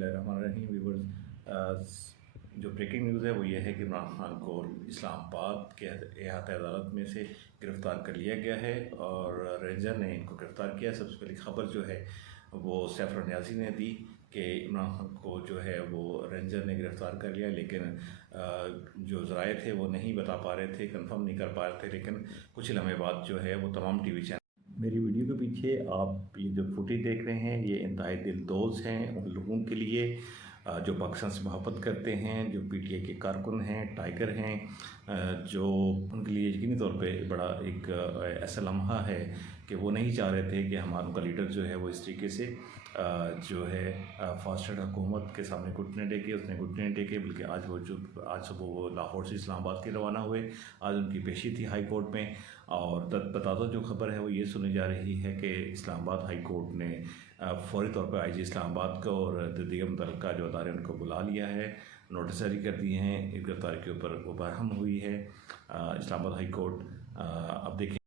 बिस्मिल्लाहिर्रहमानिर्रहीम व्यूअर्स, जो breaking news है वो ये है कि इमरान खान को इस्लामाबाद के एहत अदालत में से गिरफ़्तार कर लिया गया है और रेंजर ने इनको गिरफ़्तार किया। सबसे पहली ख़बर जो है वो सैफर नियाज़ी ने दी कि इमरान खान को जो है वो रेंजर ने गिरफ़्तार कर लिया, लेकिन जो ज़राए थे वो नहीं बता पा रहे थे, कंफर्म नहीं कर पा रहे थे। लेकिन कुछ लम्हे बाद जो है वो तमाम टीवी चैनल, मेरी वीडियो के पीछे आप ये जो फुटेज देख रहे हैं ये इंतहाई दिलदोज़ हैं उन लोगों के लिए जो पाकिस्तान से मोहब्बत करते हैं, जो पीटीआई के कारकुन हैं, टाइगर हैं, जो उनके लिए यकीनी तौर पे बड़ा एक ऐसा लम्हा है कि वो नहीं चाह रहे थे कि हमारा उनका लीडर जो है वो इस तरीके से जो है फास्टेड हुकूमत के सामने घुटने टेके। उसने घुटने टेके, बल्कि आज सुबह वो लाहौर से इस्लामाबाद के रवाना हुए। आज उनकी पेशी थी हाई कोर्ट में और तत्पताज़ा जो खबर है वो ये सुनी जा रही है कि इस्लामाबाद हाई कोर्ट ने फौरी तौर पर आईजी इस्लामाबाद को और दीगर मुतल्लिका जो अदारे उनको बुला लिया है, नोटिस जारी कर दिए हैं। गिरफ्तारी के ऊपर वो बरहम हुई है इस्लामाबाद हाई कोर्ट। अब देखिए